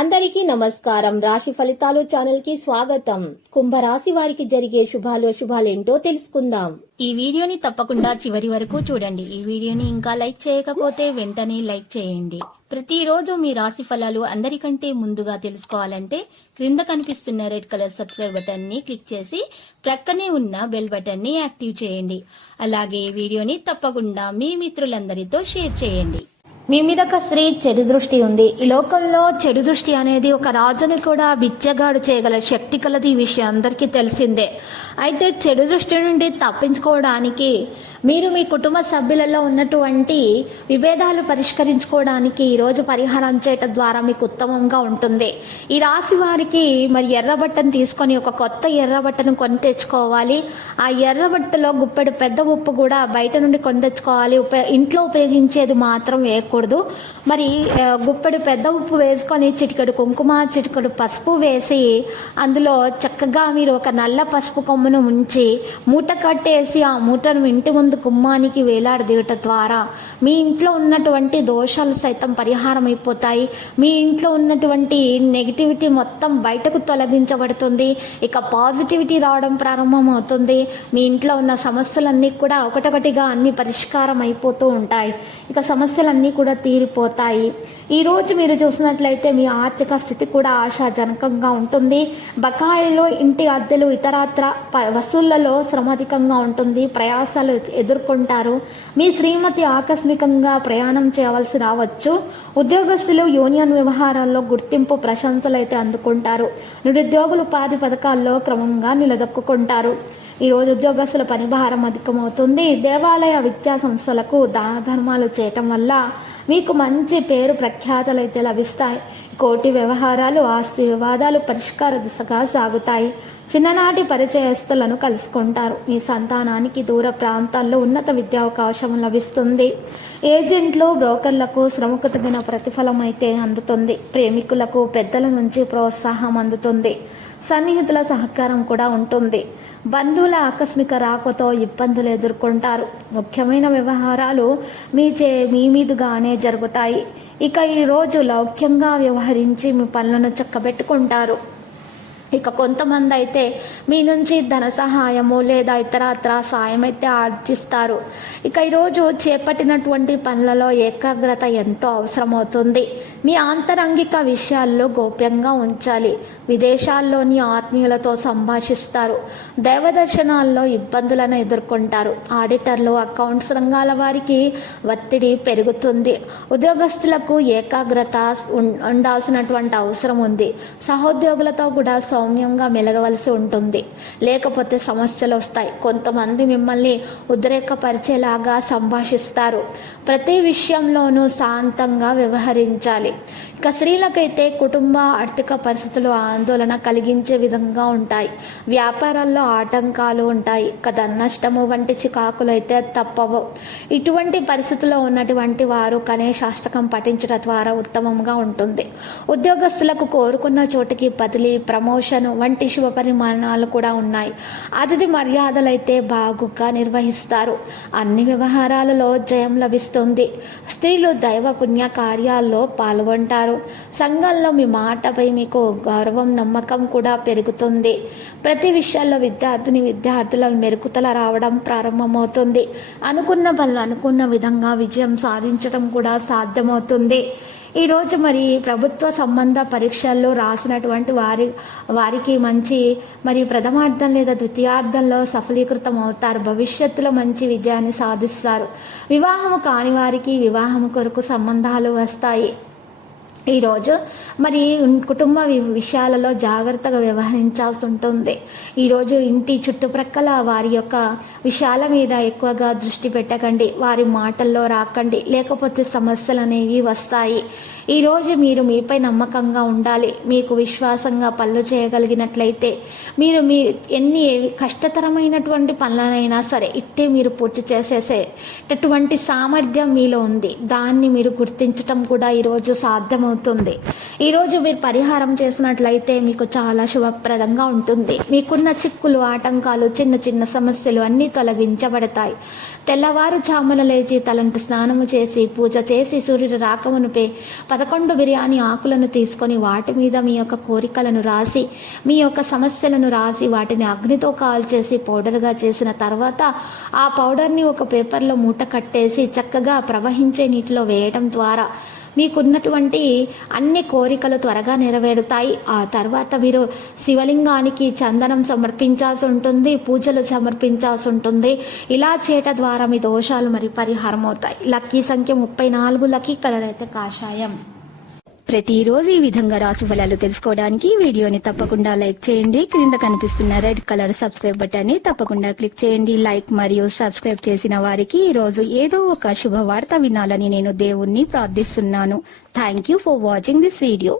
అందరికీ నమస్కారం. రాశి ఫలితాలు ఛానల్ కి స్వాగతం. కుంభరాశి వారికి జరిగే శుభాలేంటో తెలుసుకుందాం. ఈ వీడియోని తప్పకుండా చివరి వరకు చూడండి. ఈ వీడియోని ఇంకా లైక్ చేయకపోతే వెంటనే లైక్ చేయండి. ప్రతిరోజు మీ రాశి ఫలాలు అందరికంటే ముందుగా తెలుసుకోవాలంటే క్రింద కనిపిస్తున్న రెడ్ కలర్ సబ్స్క్రైబ్ బటన్ ని క్లిక్ చేసి ప్రక్కనే ఉన్న బెల్ బటన్ ని యాక్టివ్ చేయండి. అలాగే ఈ వీడియోని తప్పకుండా మీ మిత్రులందరితో షేర్ చేయండి. మీ మీద ఒక స్త్రీ చెడు దృష్టి ఉంది. ఈ లోకంలో చెడు దృష్టి అనేది ఒక రాజుని కూడా బిచ్చగాడు చేయగల శక్తి కలది. ఈ విషయం అందరికీ తెలిసిందే. అయితే చెడు దృష్టి నుండి తప్పించుకోవడానికి మీరు మీ కుటుంబ సభ్యులలో ఉన్నటువంటి విభేదాలు పరిష్కరించుకోవడానికి ఈరోజు పరిహారం చేయటం ద్వారా మీకు ఉత్తమంగా ఉంటుంది. ఈ రాశి వారికి మరి ఎర్రబట్టను తీసుకొని ఒక కొత్త ఎర్రబట్టను కొని తెచ్చుకోవాలి. ఆ ఎర్రబట్టలో గుప్పెడు పెద్ద ఉప్పు కూడా బయట నుండి కొని తెచ్చుకోవాలి. ఇంట్లో ఉపయోగించేది మాత్రం వేయకూడదు. మరి గుప్పెడు పెద్ద ఉప్పు వేసుకొని చిటికెడు కుంకుమ, చిటికెడు పసుపు వేసి అందులో చక్కగా మీరు ఒక నల్ల పసుపు కొమ్మును ఉంచి మూట కట్టేసి ఆ మూటను ఇంటి ముందు గుమ్మానికి వేలాడదీయట ద్వారా మీ ఇంట్లో ఉన్నటువంటి దోషాలు సైతం పరిహారం అయిపోతాయి. మీ ఇంట్లో ఉన్నటువంటి నెగిటివిటీ మొత్తం బయటకు తొలగించబడుతుంది. ఇక పాజిటివిటీ రావడం ప్రారంభమవుతుంది. మీ ఇంట్లో ఉన్న సమస్యలన్నీ కూడా ఒకటొకటిగా అన్ని పరిష్కారం అయిపోతూ ఉంటాయి. ఇక సమస్యలన్నీ కూడా తీరిపోతాయి. ఈరోజు మీరు చూసినట్లయితే మీ ఆర్థిక స్థితి కూడా ఆశాజనకంగా ఉంటుంది. బకాయిలో ఇంటి అద్దెలు ఇతరత్ర వసూళ్లలో శ్రమ అధికంగా ఉంటుంది. ప్రయాసాలు ఎదుర్కొంటారు. మీ శ్రీమతి ఆకస్మికంగా ప్రయాణం చేయవలసి రావచ్చు. ఉద్యోగస్తులు యూనియన్ వ్యవహారాల్లో గుర్తింపు ప్రశంసలు అయితే అందుకుంటారు. నిరుద్యోగులు ఉపాధి పథకాల్లో క్రమంగా నిలదొక్కుంటారు. ఈరోజు ఉద్యోగస్తుల పని భారం అధికమవుతుంది. దేవాలయ విద్యా సంస్థలకు దాన ధర్మాలు చేయటం వల్ల మీకు మంచి పేరు ప్రఖ్యాతలు అయితే లభిస్తాయి. కోర్టు వ్యవహారాలు, ఆస్తి వివాదాలు పరిష్కార దిశగా సాగుతాయి. చిన్ననాటి పరిచయస్తులను కలుసుకుంటారు. మీ సంతానానికి దూర ప్రాంతాల్లో ఉన్నత విద్యావకాశం లభిస్తుంది. ఏజెంట్లు, బ్రోకర్లకు శ్రమకు తగిన ప్రతిఫలం అయితే అందుతుంది. ప్రేమికులకు పెద్దల నుంచి ప్రోత్సాహం అందుతుంది. సన్నిహితుల సహకారం కూడా ఉంటుంది. బంధువుల ఆకస్మిక రాకతో ఇబ్బందులు ఎదుర్కొంటారు. ముఖ్యమైన వ్యవహారాలు మీ మీదుగానే జరుగుతాయి. ఇక ఈరోజు లౌక్యంగా వ్యవహరించి మీ పనులను చక్కబెట్టుకుంటారు. ఇక కొంతమంది అయితే మీ నుంచి ధన సహాయము లేదా ఇతరత్ర సాయం అయితే ఆర్జిస్తారు. ఇక ఈరోజు చేపట్టినటువంటి పనులలో ఏకాగ్రత ఎంతో అవసరమవుతుంది. మీ ఆంతరంగిక విషయాల్లో గోప్యంగా ఉంచాలి. విదేశాల్లోని ఆత్మీయులతో సంభాషిస్తారు. దైవ దర్శనాల్లో ఇబ్బందులను ఎదుర్కొంటారు. ఆడిటర్లు, అకౌంట్స్ రంగాల వారికి ఒత్తిడి పెరుగుతుంది. ఉద్యోగస్తులకు ఏకాగ్రత ఉండాల్సినటువంటి అవసరం ఉంది. సహోద్యోగులతో కూడా సౌమ్యంగా మెలగవలసి ఉంటుంది. లేకపోతే సమస్యలు వస్తాయి. కొంతమంది మిమ్మల్ని ఉద్రేకపరిచేలాగా సంభాషిస్తారు. ప్రతి విషయంలోనూ శాంతంగా వ్యవహరించాలి. ఇక స్త్రీలకైతే కుటుంబ ఆర్థిక పరిస్థితులు ఆందోళన కలిగించే విధంగా ఉంటాయి. వ్యాపారాల్లో ఆటంకాలు ఉంటాయి. ఇక నష్టము వంటి చికాకులు అయితే తప్పవు. ఇటువంటి పరిస్థితుల్లో ఉన్నటువంటి వారు కనేశాష్టకం పఠించడం ద్వారా ఉత్తమంగా ఉంటుంది. ఉద్యోగస్తులకు కోరుకున్న చోటికి బదిలీ, ప్రమోషన్ వంటి శుభ పరిమాణాలు కూడా ఉన్నాయి. అతిథి మర్యాదలు అయితే బాగుగా నిర్వహిస్తారు. అన్ని వ్యవహారాలలో జయం లభిస్తుంది. స్త్రీలు దైవ పుణ్య కార్యాల్లో పాల్గొంటారు. సంఘంలో మీ మాటపై మీకు గౌరవం, నమ్మకం కూడా పెరుగుతుంది. ప్రతి విషయాల్లో విద్యార్థుల మెరుగుదల రావడం ప్రారంభమవుతుంది. అనుకున్న పనులు అనుకున్న విధంగా విజయం సాధించడం కూడా సాధ్యమవుతుంది. ఈరోజు మరి ప్రభుత్వ సంబంధ పరీక్షల్లో రాసినటువంటి వారికి మంచి మరి ప్రథమార్థం లేదా ద్వితీయార్థంలో సఫలీకృతం అవుతారు. భవిష్యత్తులో మంచి విజయాన్ని సాధిస్తారు. వివాహము కాని వారికి వివాహం కొరకు సంబంధాలు వస్తాయి. ఈరోజు మరి కుటుంబ విషయాలలో జాగ్రత్తగా వ్యవహరించాల్సి ఉంటుంది. ఈరోజు ఇంటి చుట్టుప్రక్కల వారి యొక్క విషయాల మీద ఎక్కువగా దృష్టి పెట్టకండి. వారి మాటల్లో రాకండి, లేకపోతే సమస్యలు అనేవి వస్తాయి. ఈరోజు మీరు మీపై నమ్మకంగా ఉండాలి. మీకు విశ్వాసంగా పనులు చేయగలిగినట్లయితే మీరు ఎన్ని కష్టతరమైనటువంటి పనులనైనా సరే ఇట్టే మీరు పూర్తి చేసేసేటటువంటి సామర్థ్యం మీలో ఉంది. దాన్ని మీరు గుర్తించటం కూడా ఈరోజు సాధ్యమవుతుంది. ఈరోజు మీరు పరిహారం చేసినట్లయితే మీకు చాలా శుభప్రదంగా ఉంటుంది. మీకున్న చిక్కులు, ఆటంకాలు, చిన్న చిన్న సమస్యలు అన్నీ తొలగించబడతాయి. తెల్లవారుజామున లేచి తలంటు స్నానము చేసి పూజ చేసి సూర్యుడు రాకమునుపే 11 బిర్యానీ ఆకులను తీసుకొని వాటి మీద మీ యొక్క కోరికలను రాసి మీ యొక్క సమస్యలను రాసి వాటిని అగ్నితో కాల్చేసి పౌడర్గా చేసిన తర్వాత ఆ పౌడర్ని ఒక పేపర్లో మూట కట్టేసి చక్కగా ప్రవహించే నీటిలో వేయడం ద్వారా మీకున్నటువంటి అన్ని కోరికలు త్వరగా నెరవేరుతాయి. ఆ తర్వాత మీరు శివలింగానికి చందనం సమర్పించాల్సి ఉంటుంది, పూజలు సమర్పించాల్సి ఉంటుంది. ఇలా చేయటం ద్వారా మీ దోషాలు మరి పరిహారం అవుతాయి. లక్కీ సంఖ్య 34, లక్కీ కలర్ అయితే కాషాయం. ప్రతిరోజు ఈ విధంగా రాశి ఫలాలు తెలుసుకోవడానికి వీడియోని తప్పకుండా లైక్ చేయండి. క్రింద కనిపిస్తున్న రెడ్ కలర్ సబ్స్క్రైబ్ బటన్ ని తప్పకుండా క్లిక్ చేయండి. లైక్ మరియు సబ్స్క్రైబ్ చేసిన వారికి ఈ రోజు ఏదో ఒక శుభవార్త వినాలని నేను దేవుణ్ణి ప్రార్థిస్తున్నాను. Thank you for watching this video.